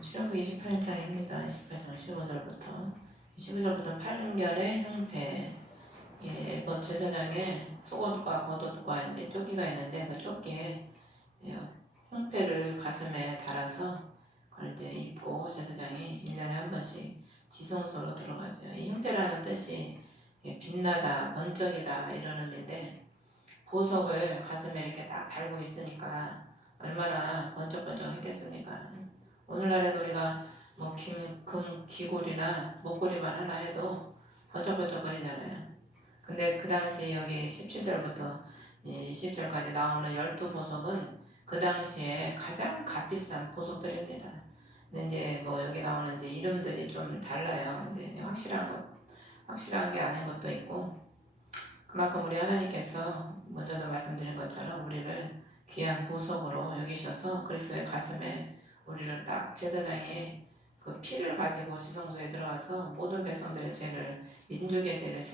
출애굽기 28장입니다. 28장 15절부터 15절부터 8절의 형패. 예, 뭐 제사장에 속옷과 겉옷과 이제 조끼가 있는데 그 조끼에 형패를 가슴에 달아서 그걸 이제 입고 제사장이 1년에 한 번씩 지성소로 들어가죠. 이 형패라는 뜻이 빛나다, 번쩍이다 이런 의미인데 보석을 가슴에 이렇게 딱 달고 있으니까 얼마나 번쩍번쩍 했겠습니까? 오늘날에도 우리가 뭐 금 귀걸이나 목걸이만 하나 해도 번쩍번쩍 거리잖아요. 근데 그 당시 여기 17절부터 20절까지 나오는 12보석은 그 당시에 가장 값비싼 보석들입니다. 근데 이제 뭐 여기 나오는 이제 이름들이 좀 달라요. 근데 확실한 게 아닌 것도 있고, 그만큼 우리 하나님께서 먼저도 말씀드린 것처럼 우리를 귀한 보석으로 여기셔서 그리스도의 가슴에 우리를 딱 제사장이 그 피를 가지고 지성소에 들어와서 모든 백성들의 죄를, 민족의 죄를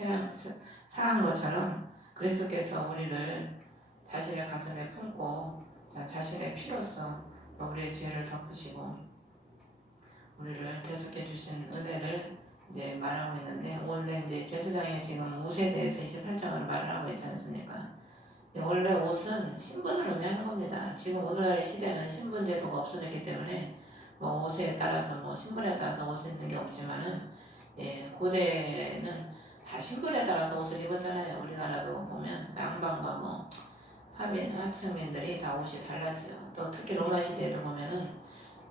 사한 것처럼 그리스도께서 우리를 자신의 가슴에 품고 자신의 피로써 우리의 죄를 덮으시고 우리를 대속해 주신 은혜를 이제 말하고 있는데, 원래 이제 제사장이 지금 옷에 대해서 28장을 말을 하고 있지 않습니까? 원래 옷은 신분을 의미하는 겁니다. 지금 오늘날의 시대는 신분 제도가 없어졌기 때문에 뭐 옷에 따라서 뭐 신분에 따라서 옷을 입는 게 없지만은 고대에는 다 신분에 따라서 옷을 입었잖아요. 우리나라도 보면 양반과 뭐 하층민들이 다 옷이 달랐죠. 또 특히 로마 시대에도 보면은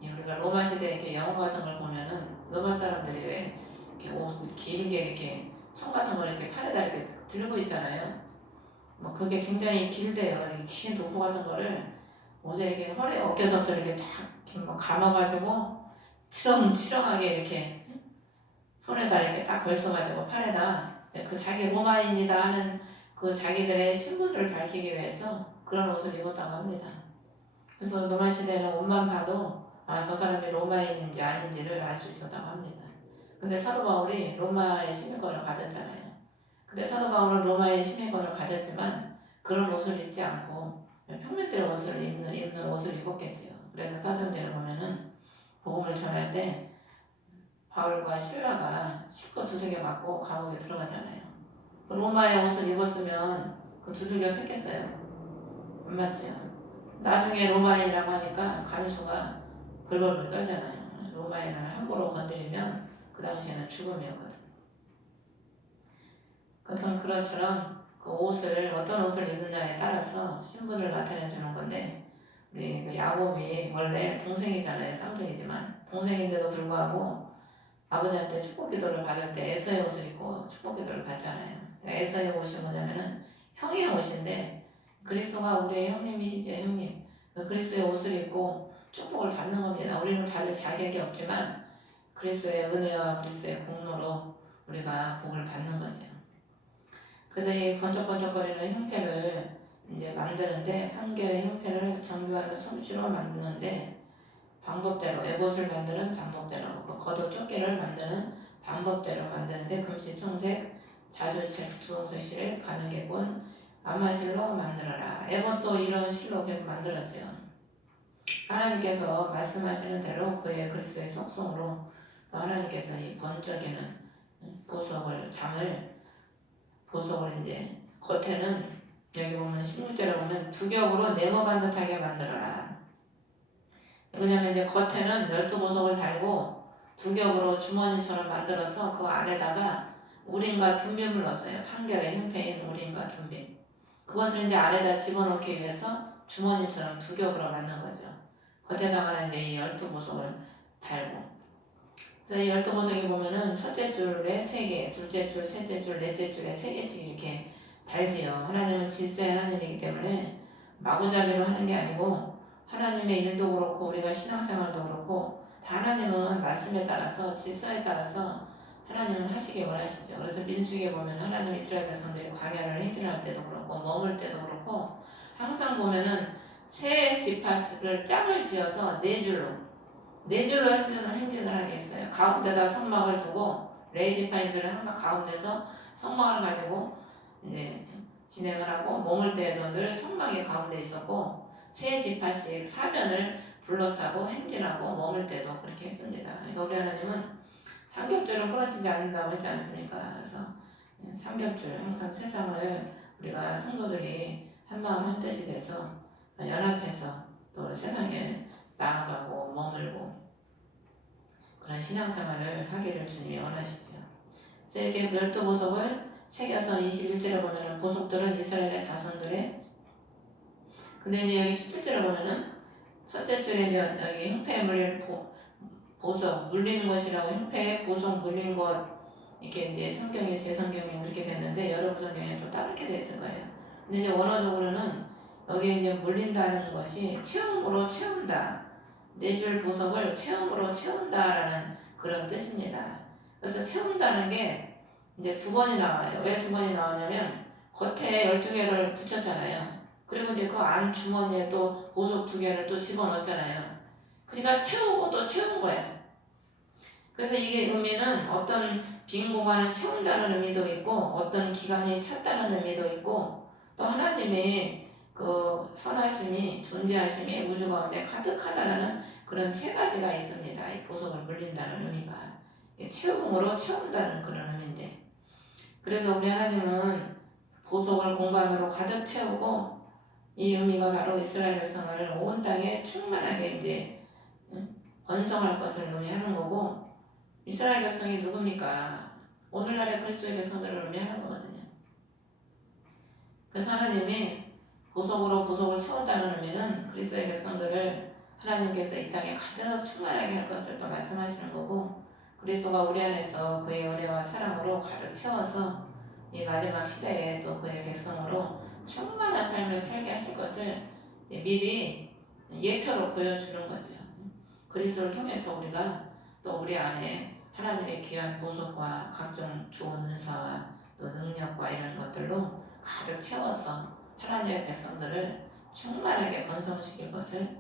우리가 로마 시대 이렇게 영화 같은 걸 보면은 로마 사람들이 왜 이렇게 옷 길게 이렇게 청 같은 걸 이렇게 팔에다 이렇게 들고 있잖아요. 뭐 그게 굉장히 길대요. 이렇게 긴 도포 같은 거를 옷에 이렇게 허리 어깨서부터 이렇게 쫙 뭐 감아가지고 치렁치렁하게 이렇게 손에다 이렇게 딱 걸쳐가지고 팔에다 그 자기 로마인이다 하는 그 자기들의 신분을 밝히기 위해서 그런 옷을 입었다고 합니다. 그래서 로마 시대는 옷만 봐도 저 사람이 로마인인지 아닌지를 알 수 있었다고 합니다. 근데 사도 바울이 로마의 시민권을 가졌잖아요. 근데 사도 바울은 로마의 시민권을 가졌지만 그런 옷을 입지 않고 평민들의 옷을 입는 옷을 입었겠지요. 그래서 사도행전을 보면은 복음을 전할 때 바울과 실라가 실컷 두들겨 맞고 감옥에 들어가잖아요. 로마의 옷을 입었으면 그 두들겨 팼겠어요? 안 맞지요. 나중에 로마인이라고 하니까 간수가 벌벌벌 떨잖아요. 로마인을 함부로 건드리면 그 당시에는 죽음이었거든. 그것처럼 그 옷을 어떤 옷을 입느냐에 따라서 신분을 나타내 주는 건데, 우리 그 야곱이 원래 동생이잖아요. 쌍둥이지만 동생인데도 불구하고 아버지한테 축복 기도를 받을 때 에서의 옷을 입고 축복 기도를 받잖아요. 그러니까 에서의 옷이 뭐냐면은 형의 옷인데 그리스도가 우리의 형님이시죠. 형님. 그리스도의 옷을 입고 축복을 받는 겁니다. 우리는 받을 자격이 없지만 그리스도의 은혜와 그리스도의 공로로 우리가 복을 받는 거죠. 그래서 이 번쩍번쩍거리는 형패를 이제 만드는데, 한 개의 형패를 정교하는 솜씨로 만드는데 방법대로, 에봇을 만드는 방법대로, 그 겉옷 조끼를 만드는 방법대로 만드는데 금시청색, 자주색, 주홍색 실을 가느개곤, 아마실로 만들어라. 에봇도 이런 실로 계속 만들었죠. 하나님께서 말씀하시는 대로 그의 그리스도의 속성으로 하나님께서 이 번쩍이는 보석을 이제 겉에는 여기 보면 16절에 보면 두 겹으로 네모 반듯하게 만들어라. 왜냐면 이제 겉에는 12보석을 달고 두 겹으로 주머니처럼 만들어서 그 안에다가 우림과 둔빔을 넣었어요. 판결의 형태인 우림과 둔빔. 그것을 이제 안에다 집어넣기 위해서 주머니처럼 두 겹으로 만든 거죠. 겉에다가는 이제 이 12보석을 달고. 그래서 이 12보석이 보면은 첫째 줄에 3개, 둘째 줄, 셋째 줄, 넷째 줄에 3개씩 이렇게 달지요. 하나님은 질서의 하나님이기 때문에 마구잡이로 하는 게 아니고 하나님의 일도 그렇고 우리가 신앙생활도 그렇고 하나님은 말씀에 따라서 질서에 따라서 하나님은 하시기 원하시죠. 그래서 민수기에 보면 하나님 이스라엘 백성들이 광야를 행진할 때도 그렇고 머물 때도 그렇고 항상 보면은 새 지파를 짝을 지어서 네 줄로 행진을 하게 했어요. 가운데다 성막을 두고 레이지파인들은 항상 가운데서 성막을 가지고 이제 진행을 하고 머물 때도 늘 성막이 가운데 있었고 세 지파씩 사면을 둘러싸고 행진하고 머물 때도 그렇게 했습니다. 그러니까 우리 하나님은 삼겹줄은 끊어지지 않는다고 했지 않습니까? 그래서 삼겹줄 항상 세상을 우리가 성도들이 한마음 한뜻이 돼서 연합해서 또 세상에 나아가고 머물고 그런 신앙생활을 하기를 주님이 원하시죠. 그래서 이렇게 12보석을 새겨서 21절에 보면은 보석들은 이스라엘의 자손들의 근데 이제 여기 17절에 보면은 첫째 줄에 이제 여기 형패에 물린 보석 물리는 것이라고 형패에 보석 물린 것 이렇게 이제 성경에 제 성경에 그렇게 됐는데 여러분 성경에 좀 다르게 돼 있을 거예요. 근데 이제 원어적으로는 여기 이제 물린다는 것이 체험으로 채운다. 네 줄 보석을 체험으로 채운다라는 그런 뜻입니다. 그래서 채운다는 게 이제 두 번이 나와요. 왜 두 번이 나오냐면 겉에 12개를 붙였잖아요. 그리고 이제 그 안 주머니에 또 보석 2개를 또 집어넣었잖아요. 그러니까 채우고 또 채운 거예요. 그래서 이게 의미는 어떤 빈 공간을 채운다는 의미도 있고 어떤 기간이 찼다는 의미도 있고 또 하나님의 그 선하심이 존재하심이 우주 가운데 가득하다는 그런 세 가지가 있습니다. 이 보석을 물린다는 의미가 채움으로 채운다는 그런 의미인데 그래서 우리 하나님은 보석을 공간으로 가득 채우고 이 의미가 바로 이스라엘 백성을 온 땅에 충만하게 이제 번성할 것을 의미하는 거고 이스라엘 백성이 누굽니까? 오늘날의 그리스도의 백성들을 의미하는 거거든요. 그래서 하나님이 보석으로 보석을 채웠다는 의미는 그리스도의 백성들을 하나님께서 이 땅에 가득 충만하게 할 것을 또 말씀하시는 거고 그리스도가 우리 안에서 그의 은혜와 사랑으로 가득 채워서 이 마지막 시대에 또 그의 백성으로 충만한 삶을 살게 하실 것을 미리 예표로 보여주는 거죠. 그리스도를 통해서 우리가 또 우리 안에 하나님의 귀한 보석과 각종 좋은 은사와 또 능력과 이런 것들로 가득 채워서 하나님의 백성들을 충만하게 번성시킬 것을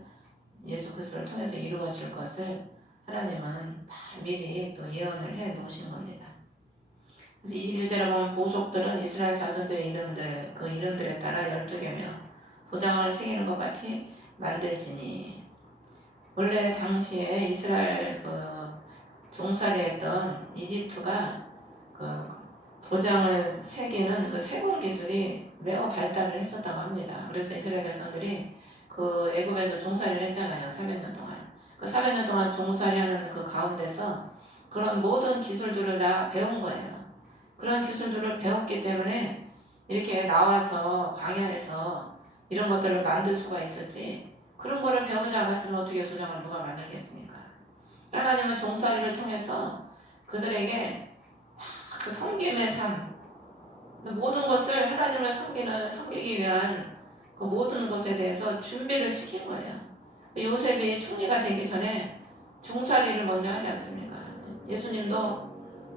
예수 그리스도를 통해서 이루어질 것을 하나님은 다 미리 또 예언을 해 놓으신 겁니다. 그래서 21절에 보면 보석들은 이스라엘 자손들의 이름들 그 이름들에 따라 12개며 도장을 새기는 것 같이 만들지니 원래 당시에 이스라엘 종살이했던 이집트가 그 도장을 새기는 그 세공 기술이 매우 발달을 했었다고 합니다. 그래서 이스라엘 백성들이 그 애굽에서 종살이를 했잖아요. 400년 동안. 그 400년 동안 종살이하는 그 가운데서 그런 모든 기술들을 다 배운 거예요. 그런 기술들을 배웠기 때문에 이렇게 나와서 광야에서 이런 것들을 만들 수가 있었지. 그런 거를 배우지 않았으면 어떻게 도장을 누가 만들겠습니까? 하나님은 종살이를 통해서 그들에게 그 섬김의 삶, 모든 것을 하나님을 섬기기 위한 그 모든 것에 대해서 준비를 시킨 거예요. 요셉이 총리가 되기 전에 종살이를 먼저 하지 않습니까? 예수님도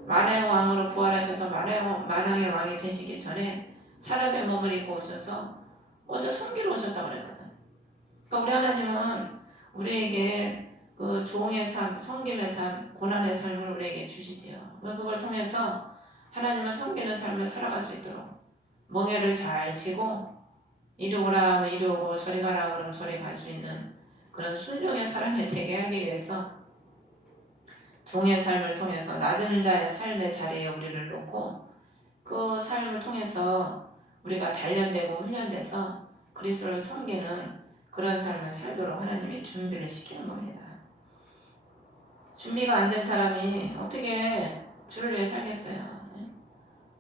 만왕의 왕으로 부활하셔서 만왕의 왕이 되시기 전에 사람의 몸을 입고 오셔서 먼저 섬기러 오셨다고 그랬거든. 그러니까 우리 하나님은 우리에게 그 종의 삶, 섬김의 삶, 고난의 삶을 우리에게 주시지요. 그걸 통해서 하나님을 섬기는 삶을 살아갈 수 있도록 멍에를 잘 치고 이리 오라 하면 이리 오고 저리 가라 그러면 저리 갈 수 있는 그런 순종의 사람이 되게 하기 위해서 종의 삶을 통해서 낮은 자의 삶의 자리에 우리를 놓고 그 삶을 통해서 우리가 단련되고 훈련돼서 그리스도를 섬기는 그런 삶을 살도록 하나님이 준비를 시키는 겁니다. 준비가 안 된 사람이 어떻게 주를 위해 살겠어요?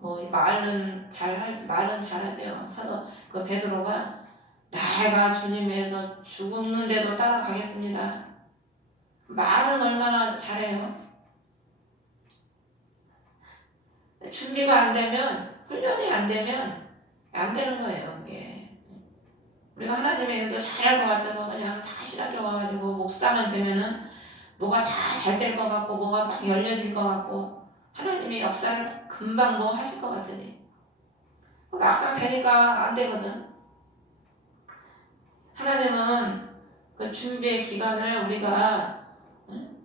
뭐 말은 잘하지요. 사도 그 베드로가 내가 주님 위해서 죽는데도 따라가겠습니다. 말은 얼마나 잘해요. 준비가 안 되면 훈련이 안 되면 안 되는 거예요. 그게 우리가 하나님의 일도 잘할 것 같아서 그냥 다 신학교 가가지고 목사만 되면은 뭐가 다 잘 될 것 같고 뭐가 막 열려질 것 같고 하나님의 역사를 금방 뭐 하실 것 같으니 막상 되니까 안 되거든. 하나님은 그 준비의 기간을 우리가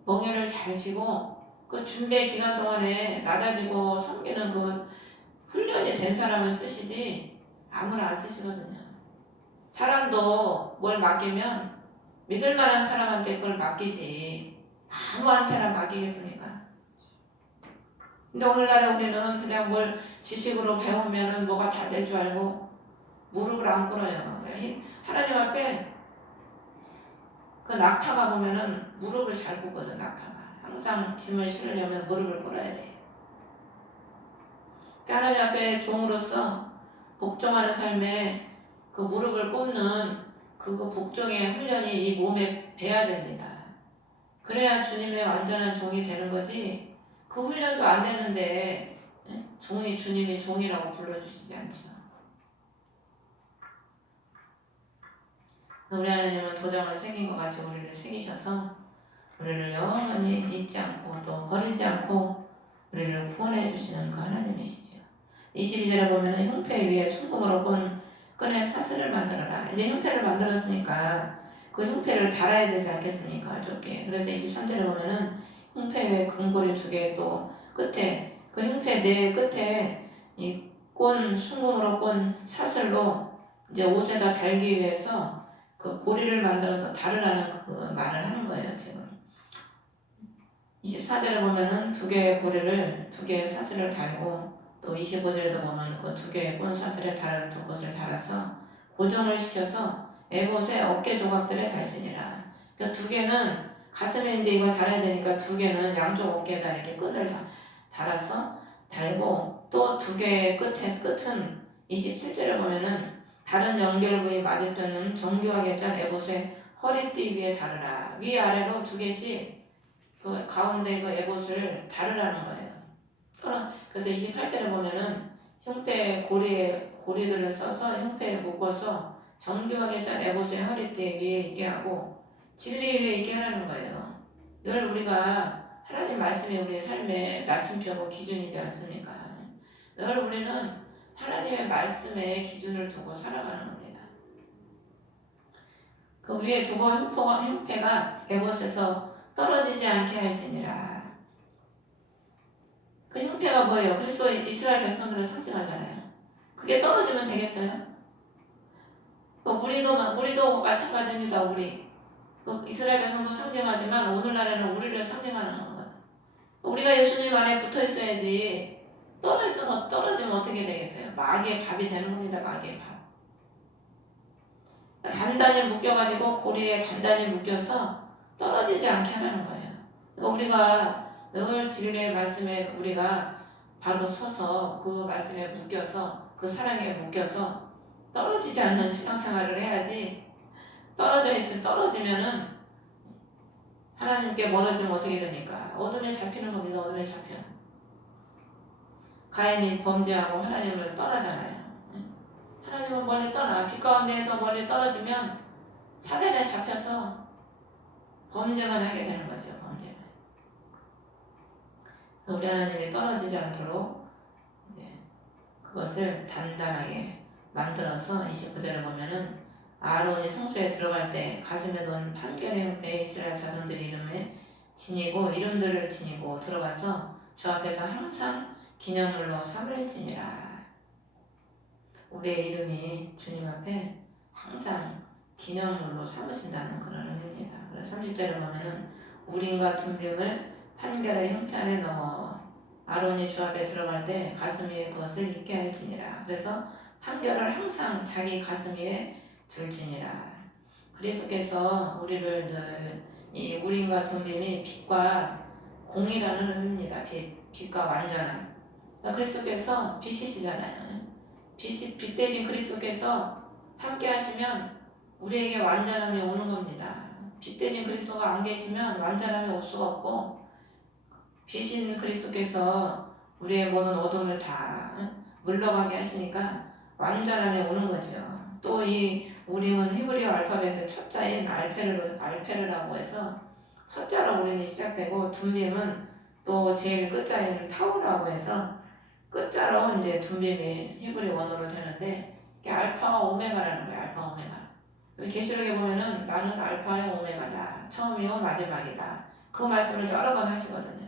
멍에를 잘 치고 그 준비의 기간 동안에 낮아지고 섬기는 그 훈련이 된 사람을 쓰시지 아무나 안 쓰시거든요. 사람도 뭘 맡기면 믿을 만한 사람한테 그걸 맡기지 아무한테나 맡기겠습니까? 근데 오늘날에 우리는 그냥 뭘 지식으로 배우면은 뭐가 다 될 줄 알고 무릎을 안 꿇어요. 하나님 앞에 그 낙타가 보면은 무릎을 잘 꿇거든. 낙타가 항상 짐을 실으려면 무릎을 꿇어야 돼. 하나님 앞에 종으로서 복종하는 삶에 그 무릎을 꿇는 그 복종의 훈련이 이 몸에 배야 됩니다. 그래야 주님의 완전한 종이 되는 거지. 그 훈련도 안 되는데 종이 주님이 종이라고 불러주시지 않죠. 우리 하나님은 도장을 새긴 것 같이 우리를 새기셔서 우리를 영원히 잊지 않고 또 버리지 않고 우리를 구원해 주시는 그 하나님이시죠. 22절에 보면 형패 위에 순금으로 본 끈의 사슬을 만들어라. 이제 형패를 만들었으니까 그 형패를 달아야 되지 않겠습니까? 좁게. 그래서 23절에 보면은 형패 위에 금고리 2개 또 끝에 그 형패 네 끝에 이 꼰 순금으로 꼰 사슬로 이제 옷에다 달기 위해서 그 고리를 만들어서 다르라는 그 말을 하는 거예요, 지금. 24절에 보면은 2개의 고리를 2개의 사슬을 달고 또 25절에도 보면 그 2개의 꼰 사슬에 달아 두 곳을 달아서 고정을 시켜서 에봇의 어깨 조각들에 달지니라. 그러니까 2개는 가슴에 이제 이걸 달아야 되니까 2개는 양쪽 어깨에다 이렇게 끈을 달아서 달고 또 2개의 끝은 27절에 보면은 다른 연결 부위 맞은편은 정교하게 짠 에봇의 허리띠 위에 다르라. 위아래로 2개씩 그 가운데 그 에봇을 다르라는 거예요. 그래서 28절에 보면은 형패 고리들을 써서 형패에 묶어서 정교하게 짠 에봇의 허리띠 위에 있게 하고 진리 위에 있게 하라는 거예요. 늘 우리가 하나님 말씀이 우리의 삶의 나침표고 기준이지 않습니까? 늘 우리는 하나님의 말씀에 기준을 두고 살아가는 겁니다. 그 위에 두고 형패가 에봇에서 떨어지지 않게 할지니라. 그 형패가 뭐예요? 그리스도 이스라엘 백성들을 상징하잖아요. 그게 떨어지면 되겠어요? 우리도 마찬가지입니다. 우리 이스라엘 백성도 상징하지만 오늘날에는 우리를 상징하는 거거든. 우리가 예수님 안에 붙어 있어야지. 떨어지면 어떻게 되겠어요? 마귀의 밥이 되는 겁니다. 마귀의 밥. 단단히 묶여가지고 고리에 단단히 묶여서 떨어지지 않게 하는 거예요. 그러니까 우리가 늘 진리의 말씀에 우리가 바로 서서 그 말씀에 묶여서 그 사랑에 묶여서 떨어지지 않는 신앙생활을 해야지. 떨어지면은 하나님께 멀어지면 어떻게 됩니까? 어둠에 잡히는 겁니다. 어둠에 잡혀. 가인이 범죄하고 하나님을 떠나잖아요. 하나님은 멀리 떠나. 빛 가운데에서 멀리 떨어지면 사단에 잡혀서 범죄만 하게 되는 거죠. 범죄만. 그래서 우리 하나님이 떨어지지 않도록 그것을 단단하게 만들어서 29절에 보면은 아론이 성소에 들어갈 때 가슴에 놓은 판결의 형패 이스라엘 자손들 이름에 지니고 이름들을 지니고 들어가서 주 앞에서 항상 기념물로 삼을 지니라. 우리의 이름이 주님 앞에 항상 기념물로 삼으신다는 그런 의미입니다. 그래서 30절에 보면은 우림과 둠빔을 판결의 형패 안에 넣어 아론이 주 앞에 들어갈 때 가슴 위에 그것을 있게 할지니라. 그래서 판결을 항상 자기 가슴 위에 둘지니라. 그리스도께서 우리를 늘 이 우림과 둠빔이 빛과 공이라는 의미입니다. 빛과 완전한. 그리스도께서 빛이시잖아요. 빛 대신 그리스도께서 함께 하시면 우리에게 완전함이 오는 겁니다. 빛 대신 그리스도가 안 계시면 완전함이 올 수가 없고 빛인 그리스도께서 우리의 모든 어둠을 다 물러가게 하시니까 완전함이 오는 거죠. 또 이 우림은 히브리어 알파벳의 첫 자인 알페르라고 해서 첫 자로 우림이 시작되고 둠빔은 또 제일 끝자인 타우라고 해서 끝자로 이제 둠빔이 히브리 원어로 되는데 이게 알파와 오메가라는 거예요. 알파 오메가. 그래서 계시록에 보면은 나는 알파의 오메가다. 처음이요 마지막이다. 그 말씀을 여러 번 하시거든요.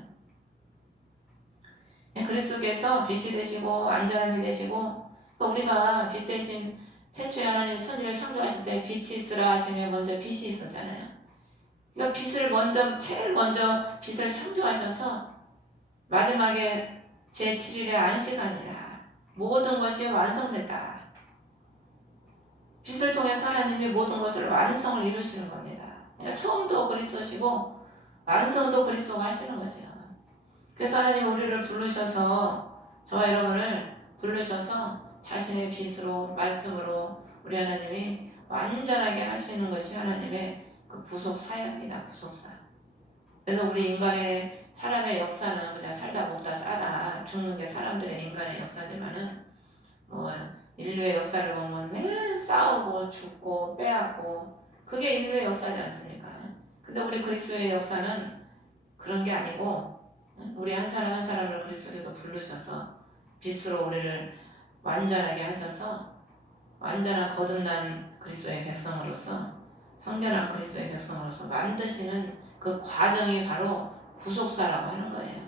그리스도께서 빛이 되시고 안전함이 되시고 우리가 빛 대신 태초에 하나님 천지를 창조하실 때 빛이 있으라 하시며 먼저 빛이 있었잖아요. 그러니까 제일 먼저 빛을 창조하셔서 마지막에 제7일에 안식하니라. 모든 것이 완성됐다. 빛을 통해서 하나님이 모든 것을 완성을 이루시는 겁니다. 그러니까 처음도 그리스도시고 완성도 그리스도가 하시는 거죠. 그래서 하나님 우리를 부르셔서 저와 여러분을 부르셔서 자신의 빛으로 말씀으로 우리 하나님이 완전하게 하시는 것이 하나님의 그 구속 사역입니다. 구속사. 그래서 우리 인간의 사람의 역사는 그냥 살다 먹다 싸다 죽는 게 사람들의 인간의 역사지만은 뭐 인류의 역사를 보면 매일 싸우고 죽고 빼앗고 그게 인류의 역사지 않습니까? 근데 우리 그리스도의 역사는 그런 게 아니고 우리 한 사람 한 사람을 그리스도께서 부르셔서 빛으로 우리를 완전하게 하셔서 완전한 거듭난 그리스도의 백성으로서 성결한 그리스도의 백성으로서 만드시는 그 과정이 바로 구속사라고 하는 거예요.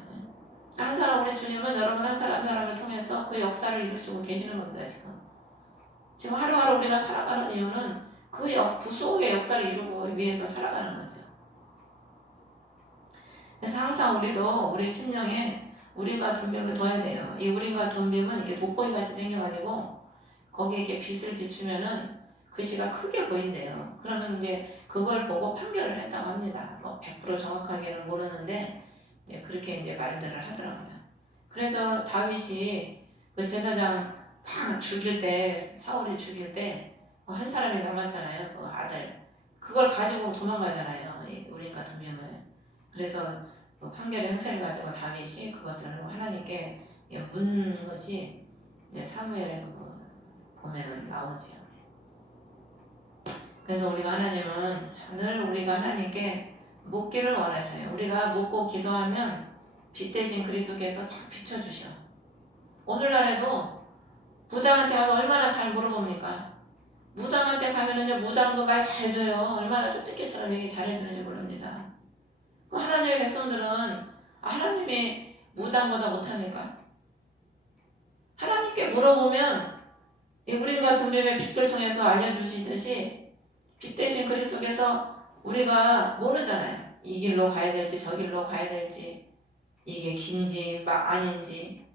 한 사람 우리 주님은 여러분 한 사람 한 사람을 통해서 그 역사를 이루시고 계시는 겁니다. 지금 하루하루 우리가 살아가는 이유는 그 구속의 역사를 이루고 위해서 살아가는 거죠. 그래서 항상 우리도 우리 심령에 우리가 둔빔을 둬야 돼요. 이 우리가 둔빔은 이게 돋보이 같이 생겨가지고 거기에 이렇게 빛을 비추면은 글씨가 크게 보인대요. 그러면 이제 그걸 보고 판결을 했다고 합니다. 뭐 100% 정확하게는 모르는데 이제 그렇게 이제 말들을 하더라고요. 그래서 다윗이 그 제사장 다 죽일 때 사울이 죽일 때 한 사람이 남았잖아요. 그 아들. 그걸 가지고 도망가잖아요. 우리가 둔빔을. 그래서 그 판결의 형편을 가지고 다윗이 그것을 하나님께 묻는 것이 사무엘 보면은 나오죠. 그래서 우리가 하나님은 늘 우리가 하나님께 묻기를 원하셔요. 우리가 묻고 기도하면 빛 대신 그리스도께서 잘 비춰주셔. 오늘날에도 무당한테 가서 얼마나 잘 물어봅니까? 무당한테 가면은 무당도 말 잘 줘요. 얼마나 쫓기처럼 얘기 잘해주는지 모릅니다. 하나님의 백성들은 하나님이 무당보다 못합니까? 하나님께 물어보면 우리가 둔빔의 빛을 통해서 알려주시듯이 빛 대신 그리스도께서 우리가 모르잖아요. 이 길로 가야 될지 저 길로 가야 될지 이게 긴지 아닌지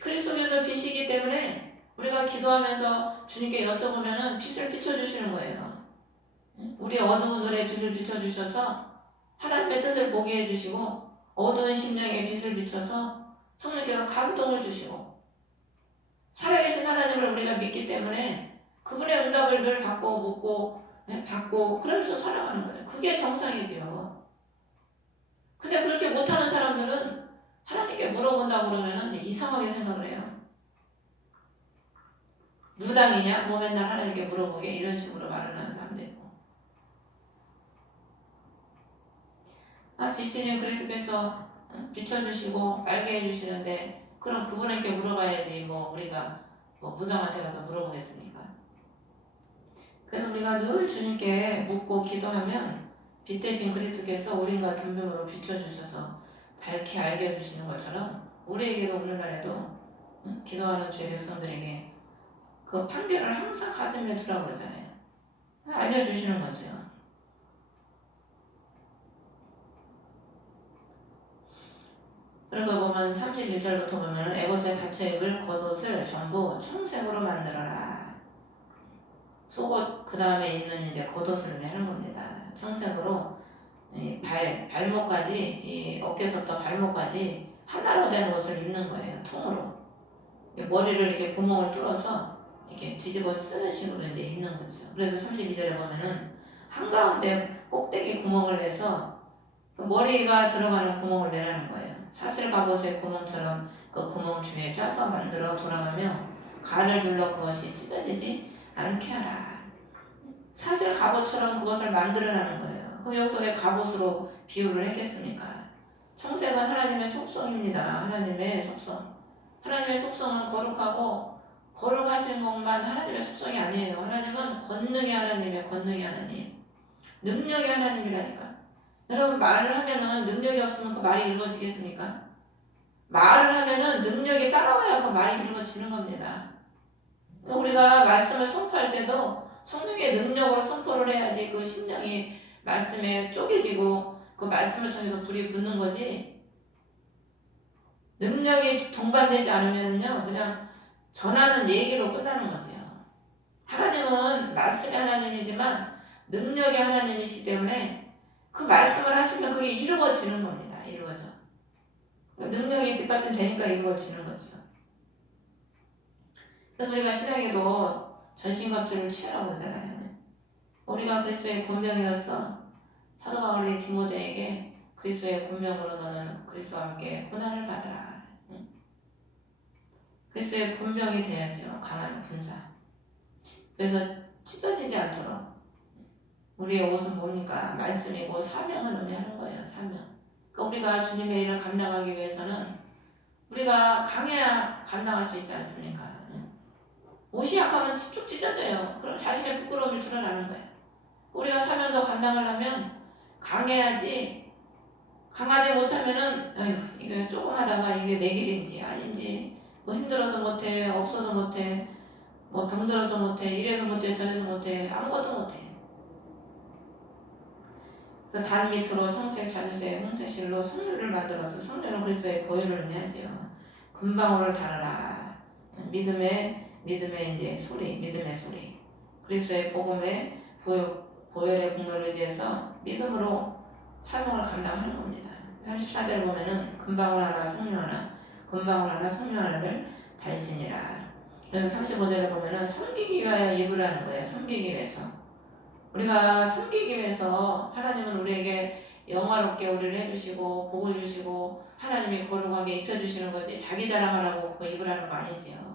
그리스도께서 빛이기 때문에 우리가 기도하면서 주님께 여쭤보면 빛을 비춰주시는 거예요. 우리 어두운 눈에 빛을 비춰주셔서 하나님의 뜻을 보게 해주시고 어두운 심령에 빛을 비춰서 성령께서 감동을 주시고 살아계신 하나님을 우리가 믿기 때문에 그분의 응답을 늘 받고 묻고 받고 그러면서 살아가는 거예요. 그게 정상이지요. 근데 그렇게 못하는 사람들은 하나님께 물어본다고 그러면 이상하게 생각을 해요. 무당이냐? 뭐 맨날 하나님께 물어보게 이런 식으로 말을 하는 사람도 있고 빛이신 그리스도께서 비춰주시고 알게 해주시는데 그럼 그분에게 물어봐야지 뭐 우리가 뭐 무당한테 가서 물어보겠습니까? 그래서 우리가 늘 주님께 묻고 기도하면 빛 대신 그리스도께서 우리가 둔빔으로 비춰주셔서 밝게 알게 해주시는 것처럼 우리에게도 오늘날에도 기도하는 주의 백성들에게 그 판결을 항상 가슴에 두라고 그러잖아요. 알려주시는 거죠. 그리고 보면 31절부터 보면 에봇의 받쳐 입을 겉옷을 전부 청색으로 만들어라. 속옷 그 다음에 있는 이제 겉옷을 하는 겁니다. 청색으로 발목까지 이 어깨서부터 발목까지 하나로 된 옷을 입는 거예요. 통으로 머리를 이렇게 구멍을 뚫어서 이렇게 뒤집어 쓰는 식으로 이제 입는 거죠. 그래서 32절에 보면은 한가운데 꼭대기 구멍을 내서 머리가 들어가는 구멍을 내라는 거예요. 사슬 갑옷의 구멍처럼 그 구멍 주에 짜서 만들어 돌아가며 갈을 둘러 그것이 찢어지지 않게 하라. 사슬 갑옷처럼 그것을 만들어라는 거예요. 그럼 여기서 왜 갑옷으로 비유를 했겠습니까? 청색은 하나님의 속성입니다. 하나님의 속성. 하나님의 속성은 거룩하고 거룩하신 것만 하나님의 속성이 아니에요. 하나님은 권능의 하나님이에요. 권능의 하나님. 능력의 하나님이라니까. 여러분 말을 하면은 능력이 없으면 그 말이 이루어지겠습니까? 말을 하면은 능력이 따라와야 그 말이 이루어지는 겁니다. 우리가 말씀을 선포할 때도 성령의 능력으로 선포를 해야지 그 심령이 말씀에 쪼개지고 그 말씀을 통해서 불이 붙는 거지. 능력이 동반되지 않으면요 그냥 전하는 얘기로 끝나는 거지요. 하나님은 말씀이 하나님이지만 능력이 하나님이시기 때문에 그 말씀을 하시면 그게 이루어지는 겁니다. 이루어져. 능력이 뒷받침되니까 이루어지는 거죠. 그래서 우리가 신앙에도 전신갑주를 취하라고 그러잖아요. 우리가 그리스도의 본명이었어. 사도 바울이 디모데에게 그리스도의 본명으로 너는 그리스도와 함께 고난을 받으라. 그리스도의 본명이 돼야죠. 강한 군사. 그래서 찢어지지 않도록 우리의 옷은 뭡니까? 말씀이고 사명을 의미하는 거예요. 사명. 그러니까 우리가 주님의 일을 감당하기 위해서는 우리가 강해야 감당할 수 있지 않습니까? 옷이 약하면 쭉 찢어져요. 그럼 자신의 부끄러움이 드러나는 거예요. 우리가 사명도 감당하려면 강해야지. 강하지 못하면은 아유 이게 조금 하다가 이게 내 길인지 아닌지 뭐 힘들어서 못해 없어서 못해 뭐 병들어서 못해 이래서 못해 저래서 못해 아무것도 못해. 그래서 단 밑으로 청색, 자주색, 홍색실로 성류를 만들어서 성류는 그리스도의 보혈을 의미하지요. 금방울을 달아라. 믿음의 이제 소리, 믿음의 소리. 그리스도의 복음의 보혈의 공로를 의지해서 믿음으로 사명을 감당하는 겁니다. 34절 보면은 금방울 하나 성류 하나 금방울 하나 성류 하나를 달지니라. 그래서 35절에 보면은 섬기기 위하여 입으라는 거예요. 섬기기 위해서. 우리가 섬기기 위해서 하나님은 우리에게 영화롭게 우리를 해주시고 복을 주시고 하나님이 거룩하게 입혀주시는 거지 자기 자랑하라고 그거 입으라는 거 아니지요.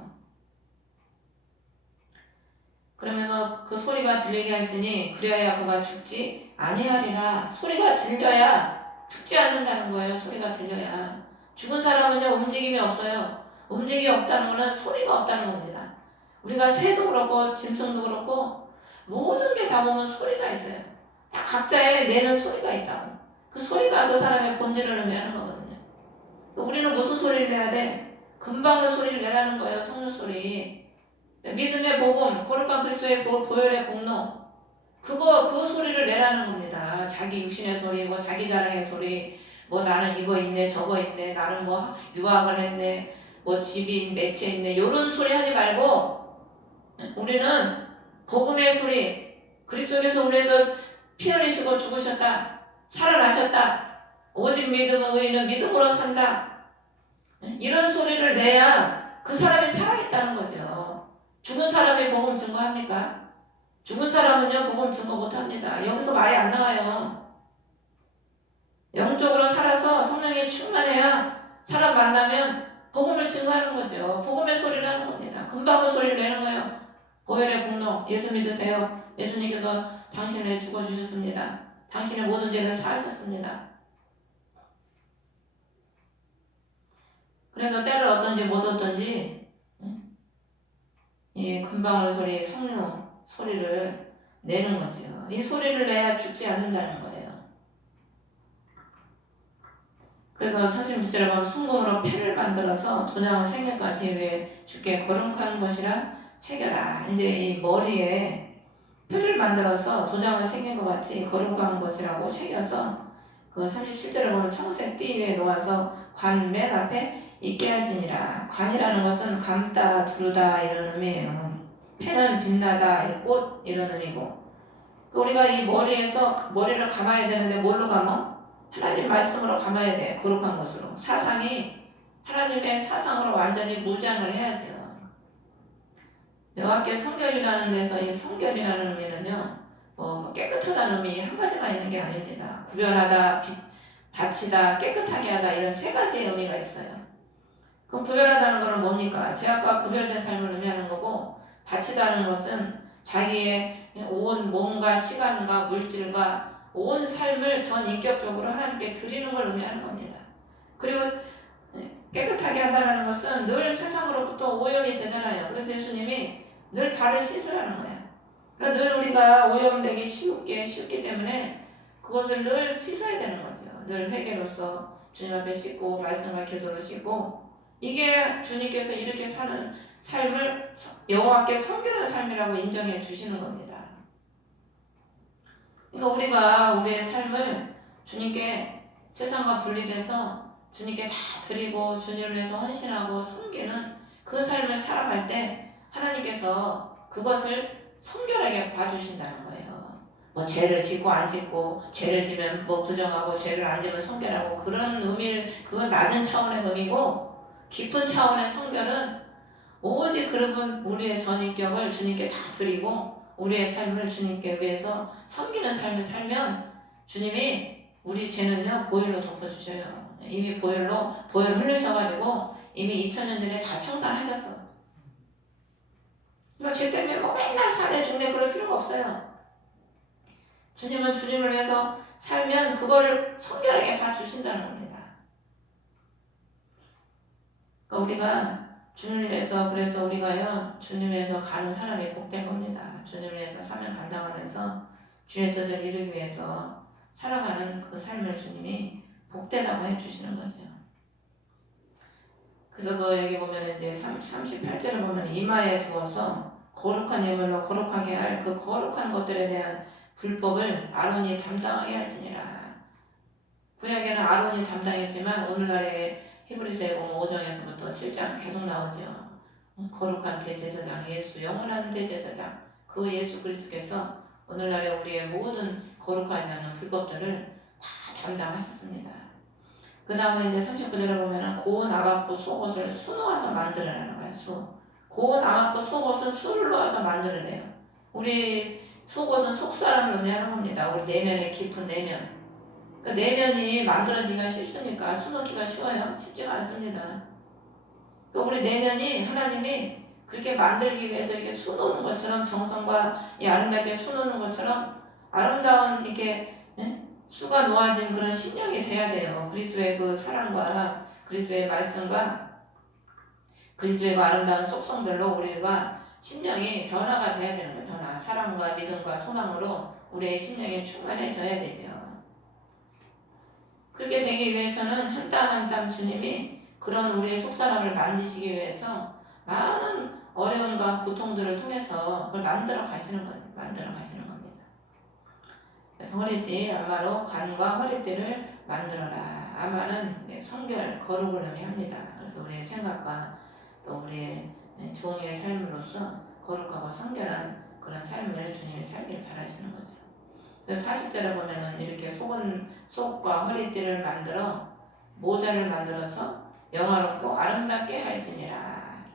그러면서 그 소리가 들리게 할지니 그래야 그가 죽지 아니하리라. 소리가 들려야 죽지 않는다는 거예요. 소리가 들려야. 죽은 사람은요 움직임이 없어요. 움직임이 없다는 거는 소리가 없다는 겁니다. 우리가 새도 그렇고 짐승도 그렇고 모든 게 다 보면 소리가 있어요. 다 각자의 내는 소리가 있다고. 그 소리가 그 사람의 본질을 의미하는 거거든요. 우리는 무슨 소리를 내야 돼? 금방울 소리를 내라는 거예요. 성령 소리. 믿음의 복음, 거룩한 그리스도의 보혈의 공로, 그 소리를 내라는 겁니다. 자기 육신의 소리, 뭐 자기 자랑의 소리, 뭐 나는 이거 있네, 저거 있네, 나는 뭐 유학을 했네, 뭐 집이 매체 있네, 이런 소리 하지 말고 우리는 복음의 소리, 그리스도께서 우리에서 피 흘리시고 죽으셨다, 살아나셨다, 오직 믿음은 의인은 믿음으로 산다. 이런 소리를 내야 그 사람이 살아있다는 거죠. 죽은 사람이 복음 증거합니까? 죽은 사람은요 복음 증거 못합니다. 여기서 말이 안 나와요. 영적으로 살아서 성령에 충만해야 사람 만나면 복음을 증거하는 거죠. 복음의 소리를 하는 겁니다. 금방울 소리를 내는 거예요. 보혈의 공로, 예수 믿으세요. 예수님께서 당신을 위해 죽어주셨습니다. 당신의 모든 죄를 사하셨습니다. 그래서 때를 얻든지 못 얻든지 이 금방울 소리, 성령 소리를 내는 거죠. 이 소리를 내야 죽지 않는다는 거예요. 그래서 36절에 보면 순금으로 패를 만들어서 도장을 생년까지 위에 주께 거룩한 것이라 새겨라. 이제 이 머리에 표를 만들어서 도장을 새긴 것 같이 거룩한 것이라고 새겨서 그 37절에 보면 청색 띠 위에 놓아서 관 맨 앞에 있게 할지니라. 관이라는 것은 감다, 두르다 이런 의미예요. 패는 빛나다, 꽃 이런 의미고. 우리가 이 머리를 감아야 되는데 뭘로 감아? 하나님 말씀으로 감아야 돼. 거룩한 것으로. 사상이 하나님의 사상으로 완전히 무장을 해야죠. 여호와께 성결이라는 데서 이 성결이라는 의미는요. 뭐 깨끗하다는 의미 한 가지만 있는 게 아닙니다. 구별하다, 바치다, 깨끗하게 하다 이런 세 가지의 의미가 있어요. 그럼 구별하다는 것은 뭡니까? 죄악과 구별된 삶을 의미하는 거고 바치다는 것은 자기의 온 몸과 시간과 물질과 온 삶을 전인격적으로 하나님께 드리는 걸 의미하는 겁니다. 그리고 깨끗하게 한다는 것은 늘 세상으로부터 오염이 되잖아요. 그래서 예수님이 늘 발을 씻으라는 거예요. 그러니까 늘 우리가 오염되기 쉽기 때문에 그것을 늘 씻어야 되는 거죠. 늘 회개로서 주님 앞에 씻고 말씀과 기도로 씻고 이게 주님께서 이렇게 사는 삶을 여호와께 섬기는 삶이라고 인정해 주시는 겁니다. 그러니까 우리가 우리의 삶을 주님께 세상과 분리돼서 주님께 다 드리고 주님을 위해서 헌신하고 섬기는 그 삶을 살아갈 때 하나님께서 그것을 성결하게 봐주신다는 거예요. 뭐 죄를 짓고 안 짓고, 죄를 지면 뭐 부정하고 죄를 안 지면 성결하고, 그런 의미, 그건 낮은 차원의 의미고, 깊은 차원의 성결은 오직 그러분 우리의 전인격을 주님께 다 드리고 우리의 삶을 주님께 위해서 섬기는 삶을 살면 주님이 우리 죄는요 보혈로 덮어주셔요. 이미 보혈 흘리셔가지고 이미 2000년 전에 다 청산하셨어. 그러니까 죄 때문에 뭐 맨날 살에 죽네 그럴 필요가 없어요. 주님은 주님을 위해서 살면 그거를 성결하게 봐주신다는 겁니다. 그러니까 우리가 주님을 위해서, 그래서 우리가요 주님을 위해서 가는 사람이 복된 겁니다. 주님을 위해서 사명 감당하면서 주의 뜻을 이루기 위해서 살아가는 그 삶을 주님이 복되다고 해주시는 거죠. 그래서 그 여기 보면 이제 38절에 보면 이마에 두어서 거룩한 예물로 거룩하게 할 그 거룩한 것들에 대한 불법을 아론이 담당하게 할지니라. 구약에는 아론이 담당했지만 오늘날의 히브리서에 보면 5장에서부터 7장 계속 나오죠. 거룩한 대제사장 예수, 영원한 대제사장 그 예수 그리스도께서 오늘날의 우리의 모든 거룩하지 않은 불법들을 다 담당하셨습니다. 그 다음에 이제 39절에 보면은 고운 아박꽃 속옷을 수 놓아서 만들어내는 거예요. 수. 고운 아박꽃 속옷은 수를 놓아서 만들어내요. 우리 속옷은 속사람을 의미하는 겁니다. 우리 내면의 깊은 내면. 그 내면이 만들어지기가 쉽습니까? 수 놓기가 쉬워요? 쉽지가 않습니다. 그 우리 내면이 하나님이 그렇게 만들기 위해서 이렇게 수 놓는 것처럼 정성과 이 아름답게 수 놓는 것처럼 아름다운 이렇게 수가 놓아진 그런 심령이 돼야 돼요. 그리스도의 그 사랑과 그리스도의 말씀과 그리스도의 그 아름다운 속성들로 우리가 심령이 변화가 돼야 되는 거예요. 변화. 사랑과 믿음과 소망으로 우리의 심령이 충만해져야 되죠. 그렇게 되기 위해서는 한 땀 한 땀 주님이 그런 우리의 속사람을 만드시기 위해서 많은 어려움과 고통들을 통해서 그걸 만들어 가시는 겁니다. 그래서 허리띠, 아마로 관과 허리띠를 만들어라. 아마는 성결, 거룩을 의미합니다. 그래서 우리의 생각과 또 우리의 종의 삶으로서 거룩하고 성결한 그런 삶을 주님이 살길 바라시는 거죠. 그래서 40절에 보면은 이렇게 속과 허리띠를 만들어 모자를 만들어서 영화롭고 아름답게 할지니라.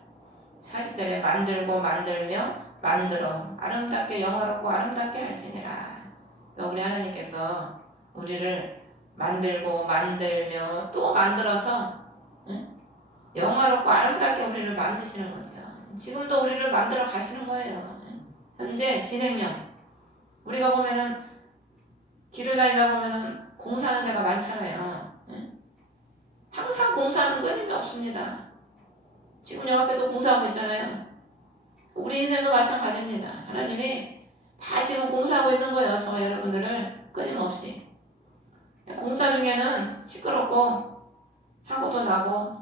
40절에 만들고 만들며 만들어 아름답게 영화롭고 아름답게 할지니라. 그러니까 우리 하나님께서 우리를 만들고 만들며 또 만들어서 영화롭고 아름답게 우리를 만드시는 거죠. 지금도 우리를 만들어 가시는 거예요. 현재 진행형. 우리가 보면은 길을 다니다 보면은 공사하는 데가 많잖아요. 항상 공사하는 건 의미 없습니다. 지금 여 앞에도 공사하고 있잖아요. 우리 인생도 마찬가지입니다. 하나님이 다 지금 공사하고 있는 거예요. 저와 여러분들을 끊임없이. 공사 중에는 시끄럽고 사고도 나고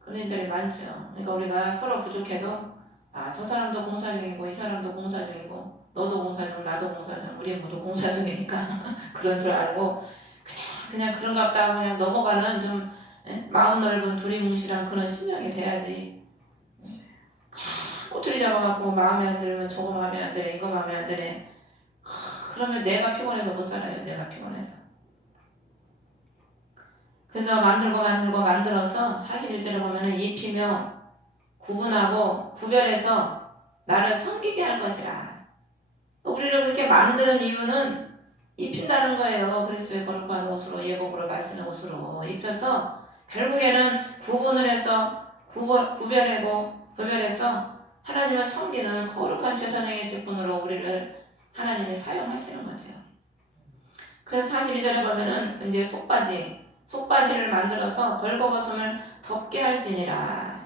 그런 일들이 많죠. 그러니까 우리가 서로 부족해도 저 사람도 공사 중이고 이 사람도 공사 중이고 너도 공사 중 나도 공사 중 우리 모두 공사 중이니까 그런 줄 알고 그냥 그런갑다 그냥 넘어가는 좀 마음 넓은 두리뭉실한 그런 심령이 돼야지. 꼬투리 잡아갖고 마음에 안 들면 저거 마음에 안 드네 이거 마음에 안 드네. 그러면 내가 피곤해서 못 살아요. 내가 피곤해서. 그래서 만들어서 41절에 보면은 입히며 구분하고 구별해서 나를 섬기게 할 것이라. 우리를 그렇게 만드는 이유는 입힌다는 거예요. 그리스도의 거룩한 옷으로 예복으로 말씀의 옷으로 입혀서 결국에는 구분을 해서 구별해서 하나님을 섬기는 거룩한 최선의 직분으로 우리를 하나님이 사용하시는 거죠. 그래서 42절에 보면은 이제 속바지를 만들어서 벌거벗음을 덮게 할지니라.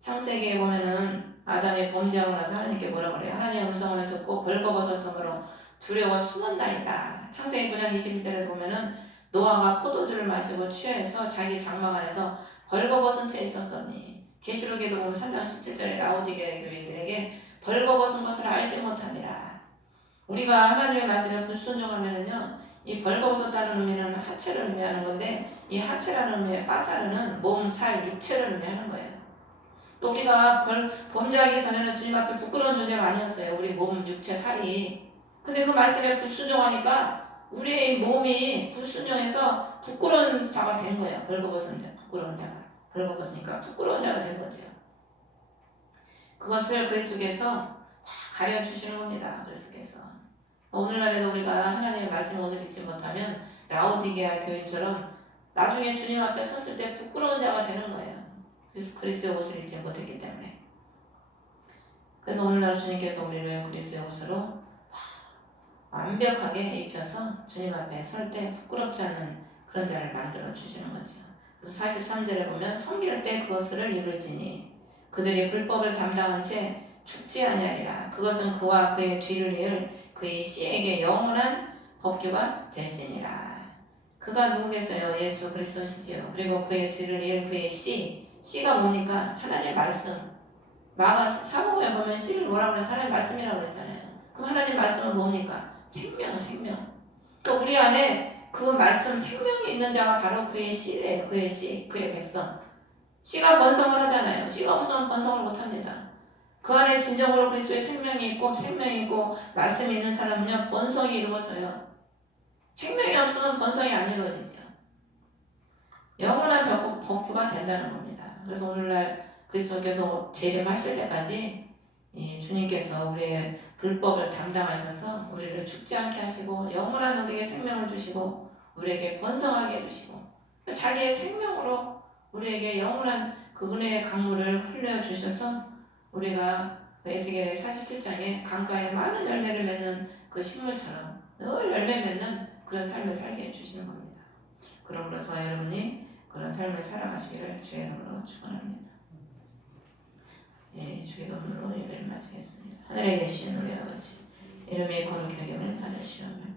창세기에 보면은 아담이 범죄하고 나서 하나님께 뭐라 그래요? 하나님의 음성을 듣고 벌거벗었으므로 두려워 숨었나이다. 창세기 9장 21절에 보면은 노아가 포도주를 마시고 취해서 자기 장막 안에서 벌거벗은 채 있었더니 계시록에도 보면 3장 17절에 라오디게아 교인들에게 벌거벗은 것을 알지 못함이라. 우리가 하나님의 말씀에 불순종하면은요, 이 벌거벗었다는 의미는 하체를 의미하는 건데, 이 하체라는 의미의 빠사르는 몸, 살, 육체를 의미하는 거예요. 또 우리가 범죄하기 전에는 주님 앞에 부끄러운 존재가 아니었어요. 우리 몸, 육체, 살이. 근데 그 말씀에 불순종하니까 우리의 몸이 불순종해서 부끄러운 자가 된 거예요. 벌거벗은 자, 부끄러운 자가. 벌거벗으니까 부끄러운 자가 된 거죠. 그것을 그리스도께서 다 가려주시는 겁니다. 그리스도께서. 오늘날에도 우리가 하나님의 말씀을 오늘 읽지 못하면 라오디게아 교인처럼 나중에 주님 앞에 섰을 때 부끄러운 자가 되는 거예요. 그리스도의 옷을 입지 못했기 때문에. 그래서 오늘날 주님께서 우리를 그리스도의 옷으로 완벽하게 입혀서 주님 앞에 설 때 부끄럽지 않은 그런 자를 만들어 주시는 거죠. 그래서 43절에 보면 섬길 때 그것을 입을지니 그들이 불법을 담당한 채 죽지 아니하리라. 그것은 그와 그의 뒤를 이을 그의 씨에게 영원한 법규가 될지니라. 그가 누구겠어요? 예수 그리스도시지요. 그리고 그의 뒤를 이을 그의 씨가 뭡니까? 하나님의 말씀. 사복음에 보면 씨를 뭐라고 그래서 하나님의 말씀이라고 그랬잖아요. 그럼 하나님의 말씀은 뭡니까? 생명. 또 우리 안에 그 말씀 생명이 있는 자가 바로 그의 씨예요. 그의 백성. 씨가 번성을 하잖아요. 씨가 없으면 번성을 못합니다. 그 안에 진정으로 그리스도의 생명이 있고 말씀이 있는 사람은요 번성이 이루어져요. 생명이 없으면 번성이 안 이루어지죠. 영원한 법규가 된다는 겁니다. 그래서 오늘날 그리스도께서 재림하실 때까지 이 주님께서 우리의 불법을 담당하셔서 우리를 죽지 않게 하시고 영원한 우리에게 생명을 주시고 우리에게 번성하게 해주시고 자기의 생명으로 우리에게 영원한 그 은혜의 강물을 흘려주셔서 우리가 에스겔의 47장에 강가에 많은 열매를 맺는 그 식물처럼 늘 열매 맺는 그런 삶을 살게 해주시는 겁니다. 그러므로 저와 여러분이 그런 삶을 살아가시기를 주의 이름으로 축원합니다. 예, 주의 이름으로 예배를 마치겠습니다. 하늘에 계신 우리 아버지, 이름이 거룩히 여김을 받으시오며